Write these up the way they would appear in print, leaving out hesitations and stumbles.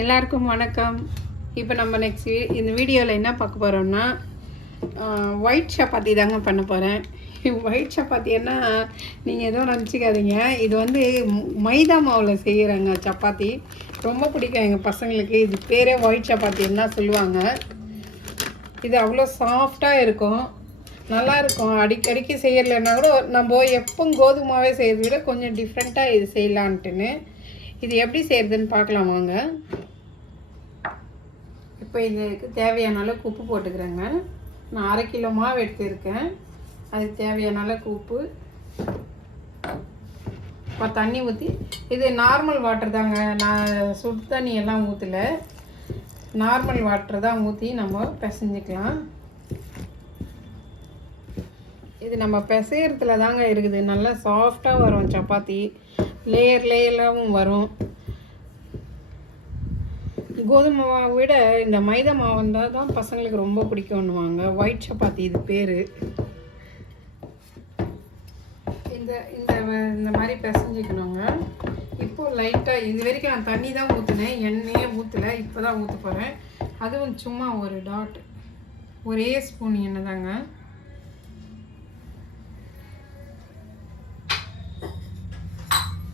எல்லாருக்கும் வணக்கம். இப்போ நம்ம நெக்ஸ்ட் இந்த வீடியோவில் என்ன பார்க்க போகிறோம்னா ஒயிட் சப்பாத்தி தாங்க பண்ண போகிறேன். ஒயிட் சப்பாத்தின்னா நீங்கள் எதுவும் நினச்சிக்காதீங்க, இது வந்து மைதா மாவில் செய்கிறாங்க சப்பாத்தி. ரொம்ப பிடிக்கும் எங்கள் பசங்களுக்கு. இது பேரே ஒயிட் சப்பாத்தின்னு தான் சொல்லுவாங்க. இது அவ்வளோ சாஃப்டாக இருக்கும், நல்லாயிருக்கும். அடிக்கடிக்கு செய்யலைன்னா கூட நம்ம எப்போ கோதுமாவே செய்கிறத விட கொஞ்சம் டிஃப்ரெண்ட்டாக இது செய்யலான்ட்டுன்னு இது எப்படி செய்கிறதுன்னு பார்க்கலாம் வாங்க. இப்போ இதுக்கு தேவையான அளவுக்கு உப்பு போட்டுக்கிறேங்க. நான் 1/2 கிலோ மாவு எடுத்துருக்கேன். அதுக்கு தேவையான அளவுக்கு உப்பு, இப்போ தண்ணி ஊற்றி, இது நார்மல் வாட்டர் தாங்க, நான் சுடு தண்ணி எல்லாம் ஊற்றலை, நார்மல் வாட்டர் தான் ஊற்றி நம்ம பிசைஞ்சிக்கலாம். இது நம்ம பிசையறதுல தாங்க இருக்குது. நல்லா சாஃப்டாக வரும் சப்பாத்தி, லேயராகவும் வரும். கோதுமை மாவை விட இந்த மைதா மாவு வந்தால் தான் பசங்களுக்கு ரொம்ப பிடிக்கும்னுவாங்க. ஒயிட் சப்பாத்தி இது பேர். இந்த இந்த இந்த மாதிரி பிசைஞ்சிக்கணுங்க. இப்போது லைட்டாக இது வரைக்கும் நான் தண்ணி தான் ஊற்றினேன், எண்ணெயே ஊற்றலை. இப்போ தான் ஊற்ற போகிறேன். அதுவும் சும்மா ஒரு டாட், ஒரே ஸ்பூன் எண்ணெய் தாங்க.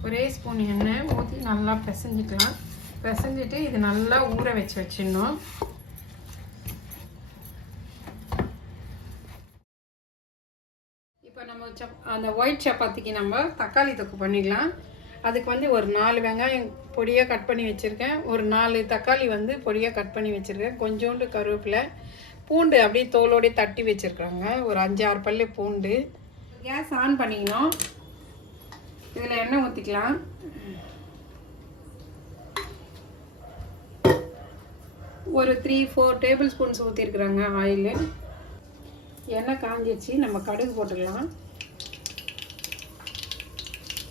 ஒரே ஸ்பூன் எண்ணெய் ஊற்றி நல்லா பிசைஞ்சிக்கலாம். பிசைஞ்சிட்டு இது நல்லா ஊற வச்சிடணும். இப்போ நம்ம அந்த ஒயிட் சப்பாத்திக்கு நம்ம தக்காளி தொக்கு பண்ணிக்கலாம். அதுக்கு வந்து ஒரு 4 வெங்காயம் பொடியாக கட் பண்ணி வச்சுருக்கேன், ஒரு 4 தக்காளி வந்து பொடியாக கட் பண்ணி வச்சுருக்கேன், கொஞ்சோண்டு கருவேப்பிலை, பூண்டு அப்படியே தோலோடய தட்டி வச்சுருக்காங்க, ஒரு 5-6 பல்லு பூண்டு. கேஸ் ஆன் பண்ணிக்கணும். இதில் எண்ணெய் ஊற்றிக்கலாம். ஒரு 3-4 டேபிள் ஸ்பூன்ஸ் ஊற்றிருக்குறாங்க ஆயில். எண்ணெய் காஞ்சிச்சு, நம்ம கடுகு போட்டுக்கலாம்.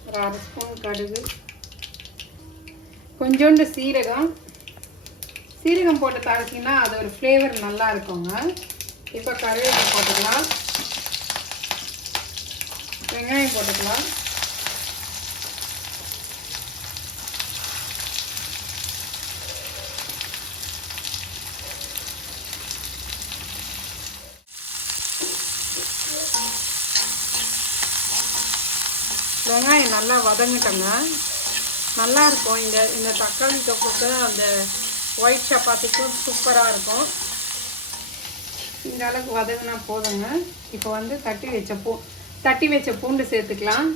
ஒரு 1/2 ஸ்பூன் கடுகு, கொஞ்சோண்டு சீரகம். சீரகம் போட்டு தாளிச்சிங்கன்னா அது ஒரு ஃப்ளேவர் நல்லா இருக்குங்க. இப்போ கருவேப்பிலை போட்டுக்கலாம், வெங்காயம் போட்டுக்கலாம். வெங்காயம் நல்லா வதங்கிட்டோங்க. நல்லாயிருக்கும். இந்த தக்காளி தொக்குக்கு அந்த ஒயிட் சப்பாத்திக்கும் சூப்பராக இருக்கும். இந்த அளவுக்கு வதங்கினா போதுங்க. இப்போ வந்து தட்டி வச்ச பூண்டு சேர்த்துக்கலாம்.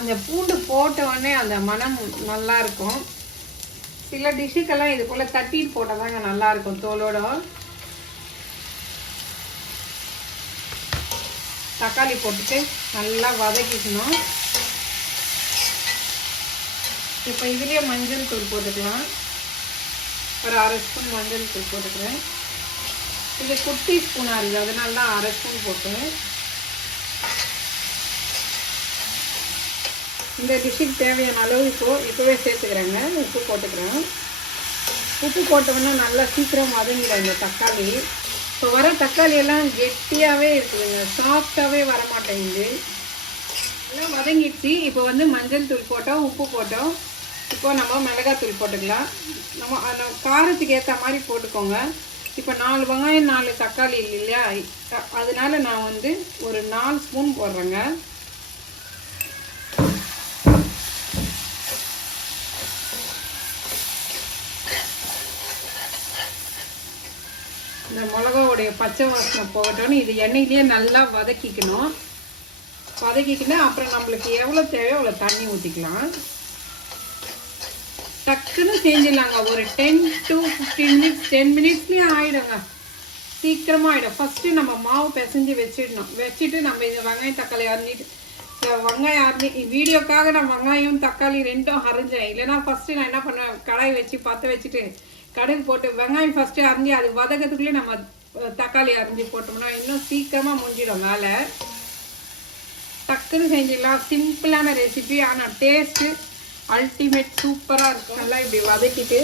அந்த பூண்டு போட்ட உடனே அந்த மனம் நல்லாயிருக்கும். சில டிஷ்ஷுக்கெல்லாம் இது போல் தட்டிட்டு போட்டால் தாங்க நல்லாயிருக்கும் தோலோட. தக்காளி போட்டுட்டு நல்லா வதக்கிக்கணும். இப்போ இதுலேயே மஞ்சள் தூள் போட்டுக்கலாம். ஒரு 1/2 ஸ்பூன் மஞ்சள் தூள் போட்டுக்கிறேன். இது குட்டி ஸ்பூனாக இருக்குது, அதனால தான் 1/2 ஸ்பூன் போட்டேன். இந்த டிஷ்ஷுக்கு தேவையான அளவு இப்போவே சேர்த்துக்கிறேங்க. உப்பு போட்டுக்கிறேன். உப்பு போட்டோம்னா நல்லா சீக்கிரம் வதங்கிடும் இந்த தக்காளி. இப்போ வர தக்காளி எல்லாம் கெட்டியாகவே இருக்குதுங்க, சாஃப்டாகவே வர மாட்டேங்குது. எல்லாம் வதங்கிடுச்சு. இப்போ வந்து மஞ்சள் தூள் போட்டோம், உப்பு போட்டோம். இப்போ நம்ம மிளகாத்தூள் போட்டுக்கலாம். நம்ம அந்த காரத்துக்கு ஏற்ற மாதிரி போட்டுக்கோங்க. இப்போ 4 வெங்காயம் 4 தக்காளி இல்லையா, அதனால நான் வந்து ஒரு 4 ஸ்பூன் போடுறேங்க. இந்த மிளகாவுடைய பச்சை வாசனை போகட்டோன்னு இது எண்ணெயிலேயே நல்லா வதக்கிக்கணும். வதக்கிக்கிட்டு அப்புறம் நம்மளுக்கு எவ்வளோ தேவையோ அவ்வளோ தண்ணி ஊற்றிக்கலாம். டக்குன்னு செஞ்சிடலாங்க. ஒரு 10 to 15 மினிட்ஸ் 10 மினிட்ஸ்லேயே ஆகிடுங்க, சீக்கிரமாக ஆகிடும். ஃபஸ்ட்டு நம்ம மாவு பிசைஞ்சு வச்சுட்டு நம்ம இந்த வெங்காயம் தக்காளி வீடியோக்காக நான் வெங்காயம் தக்காளி 2ம் அரைஞ்சேன். இல்லைன்னா ஃபஸ்ட்டு நான் என்ன பண்ணுவேன், கடாய் வச்சு பற்ற வச்சுட்டு கடுகு போட்டு வெங்காயம் ஃபஸ்ட்டு அரைஞ்சி அது வதக்கிறதுக்குள்ளே நம்ம தக்காளி அரைஞ்சி போட்டோம்னா இன்னும் சீக்கிரமாக முடிஞ்சிடும் வேலை. டக்குன்னு செஞ்சிடலாம். சிம்பிளான ரெசிபி, ஆனால் டேஸ்ட்டு அல்டிமேட் சூப்பராக இருக்கும். நல்லா இப்படி வதக்கிட்டு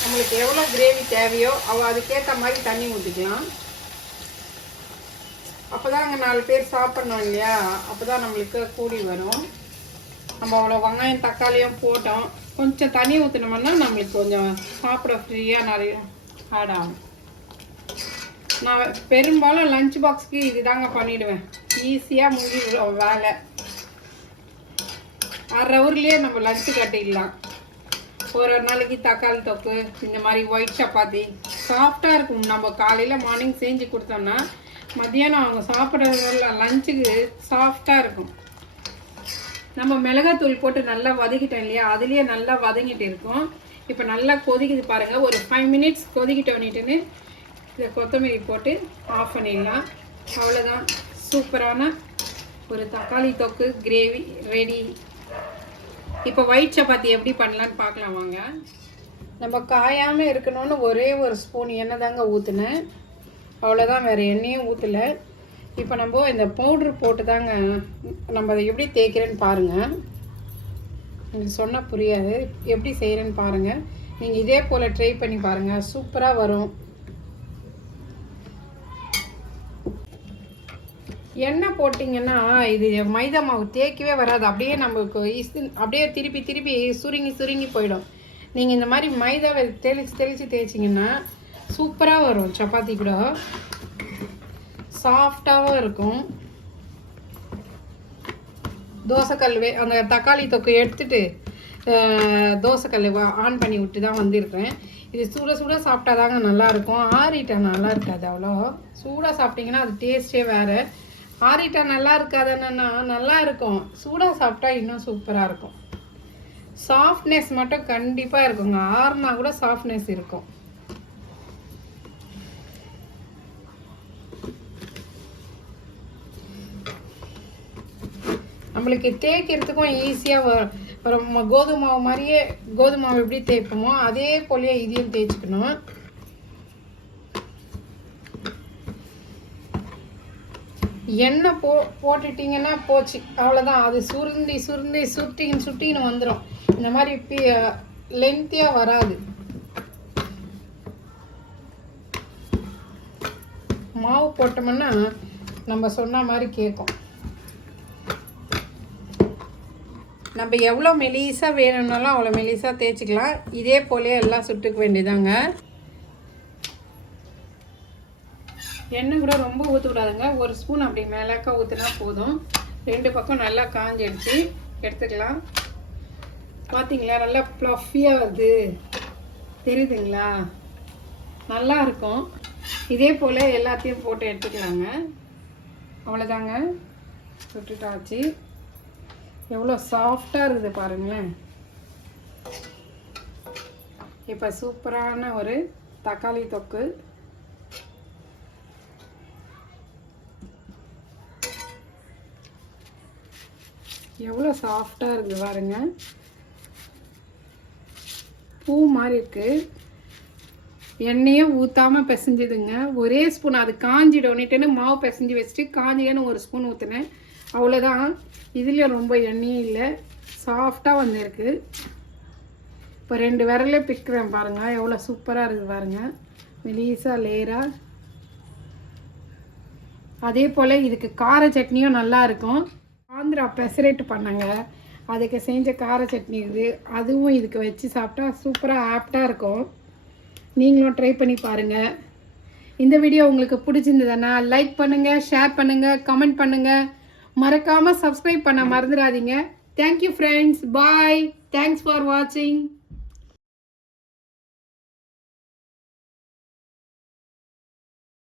நம்மளுக்கு எவ்வளோ கிரேவி தேவையோ அதுக்கேற்ற மாதிரி தண்ணி ஊற்றிக்கலாம். அப்போ தான் அங்கே 4 பேர் சாப்பிட்ணும் இல்லையா, அப்போ தான் நம்மளுக்கு கூடி வரும். நம்ம அவ்வளோ வெங்காயம் தக்காளியும் போட்டோம், கொஞ்சம் தண்ணி ஊற்றினோம்னா நம்மளுக்கு கொஞ்சம் சாப்பிட ஃப்ரீயாக நிறைய ஆட் ஆகும். நான் பெரும்பாலும் லஞ்ச் பாக்ஸுக்கு இது தாங்க பண்ணிவிடுவேன். ஈஸியாக முடிஞ்சிடும் வேலை. 1/2 ஹவர்லேயே நம்ம லஞ்சு கட்டிடலாம். ஒரு நாளைக்கு தக்காளி தொக்கு, இந்த மாதிரி ஒயிட் சப்பாத்தி சாஃப்டாக இருக்கும். நம்ம காலையில் மார்னிங் செஞ்சு கொடுத்தோம்னா மத்தியானம் அவங்க சாப்பிட்றதுல லஞ்சுக்கு சாஃப்டாக இருக்கும். நம்ம மிளகாத்தூள் போட்டு நல்லா வதக்கிட்டோம் இல்லையா, அதுலேயே நல்லா வதங்கிட்டு இருக்கும். இப்போ நல்லா கொதிக்குது பாருங்கள். ஒரு 5 மினிட்ஸ் கொதிக்கிட்டோன்னிட்டுன்னு இதை கொத்தமல்லி போட்டு ஆஃப் பண்ணிடலாம். அவ்வளோதான், சூப்பரான ஒரு தக்காளி தொக்கு கிரேவி ரெடி. இப்போ ஒயிட் சப்பாத்தி எப்படி பண்ணலான்னு பார்க்கலாம் வாங்க. நம்ம காயாமல் இருக்கணும்னு ஒரே ஒரு ஸ்பூன் எண்ணெய் தாங்க ஊற்றுனேன், அவ்வளோதான், வேறு எண்ணெயும் ஊற்றலை. இப்போ நம்ம இந்த பவுட்ரு போட்டு தாங்க நம்ம அதை எப்படி தேய்க்கிறேன்னு பாருங்கள். எனக்கு சொன்னால் புரியாது, எப்படி செய்கிறேன்னு பாருங்கள். நீங்கள் இதே போல் ட்ரை பண்ணி பாருங்கள், சூப்பராக வரும். எண்ணெய் போட்டிங்கன்னா இது மைதா மாவு தேய்க்கவே வராது, அப்படியே நம்மளுக்கு அப்படியே திருப்பி திருப்பி சுருங்கி போயிடும். நீங்கள் இந்த மாதிரி மைதாவை தெளித்து தேய்ச்சிங்கன்னா சூப்பராக வரும். சப்பாத்தி கூட சாஃப்டாகவும் இருக்கும். தோசைக்கல் அந்த தக்காளி தொக்கு எடுத்துட்டு தோசைக்கல் ஆன் பண்ணி விட்டு தான் வந்திருக்கிறேன். இது சுட சாப்பிட்டா தாங்க நல்லாயிருக்கும். ஆறிட்டா நல்லா இருக்காது. அவ்வளோ சூடாக சாப்பிட்டிங்கன்னா அது டேஸ்ட்டே வேறு. ஆறிட்டா நல்லா இருக்காதுன்னா நல்லா இருக்கும், சூடாக சாப்பிட்டா இன்னும் சூப்பராக இருக்கும். சாஃப்ட்னஸ் மட்டும் கண்டிப்பாக இருக்குங்க, ஆறுனா கூட சாஃப்ட்னஸ் இருக்கும். நம்மளுக்கு தேய்க்கிறதுக்கும் ஈஸியாக வரும். கோதுமை மாவு மாதிரியே, கோதுமை மாவு எப்படி தேய்ப்போமோ அதே போலயே இதையும் தேய்ச்சிக்கணும். எண்ணெய் போட்டுட்டிங்கன்னா போச்சு, அவ்வளோதான். அது சுருட்டின்னு வந்துடும். இந்த மாதிரி லென்த்தியாக வராது. மாவு போட்டோம்னா நம்ம சொன்ன மாதிரி கேட்கும். நம்ம எவ்வளோ மெலிசாக வேணும்னாலும் அவ்வளோ மெலிசாக தேய்ச்சிக்கலாம். இதே போலே எல்லாம் சுட்டுக்க வேண்டியதாங்க. எண்ணெய் கூட ரொம்ப ஊற்றக்கூடாதுங்க, ஒரு ஸ்பூன் அப்படி மேலாக்க ஊற்றினா போதும். 2 பக்கம் நல்லா காஞ்சிடுச்சு, எடுத்துக்கலாம். பார்த்தீங்களா, நல்லா ப்ளஃபியாக வருது, தெரியுதுங்களா? நல்லா இருக்கும். இதே போல் எல்லாத்தையும் போட்டு எடுத்துக்கலாங்க. அவ்வளோதாங்க, சுட்டுட்டாச்சு. எவ்வளோ சாஃப்டாக இருக்குது பாருங்களேன். இப்போ சூப்பரான ஒரு தக்காளி தொக்கு. எவ்வளோ சாஃப்டாக இருக்குது பாருங்க, பூ மாதிரி இருக்குது. எண்ணெயும் ஊற்றாமல் பிசைஞ்சுதுங்க. ஒரே ஸ்பூன், அது காஞ்சிடோன்னுட்டுன்னு மாவு பிசைஞ்சு வச்சுட்டு காஞ்சிடன்னு ஒரு ஸ்பூன் ஊற்றினேன், அவ்வளோதான். இதுலேயும் ரொம்ப எண்ணெயும் இல்லை, சாஃப்டாக வந்துருக்கு. இப்போ 2 விரலே பிக்கிறேன் பாருங்கள், எவ்வளோ சூப்பராக இருக்குது பாருங்கள், மெலிசாக லேயராக. அதே போல் இதுக்கு கார சட்னியும் நல்லா இருக்கும். ஆந்திரா பெசரேட்டு பண்ணாங்க, அதுக்கு செஞ்ச கார சட்னி இருக்குது, அதுவும் இதுக்கு வச்சு சாப்பிட்டா சூப்பராக ஆப்டாக இருக்கும். நீங்களும் ட்ரை பண்ணி பாருங்கள். இந்த வீடியோ உங்களுக்கு பிடிச்சிருந்ததுன்னா லைக் பண்ணுங்கள், ஷேர் பண்ணுங்கள், கமெண்ட் பண்ணுங்கள். மறக்காமல் சப்ஸ்கிரைப் பண்ண மறந்துடாதீங்க. Thank you friends, bye. Thanks for வாட்சிங்.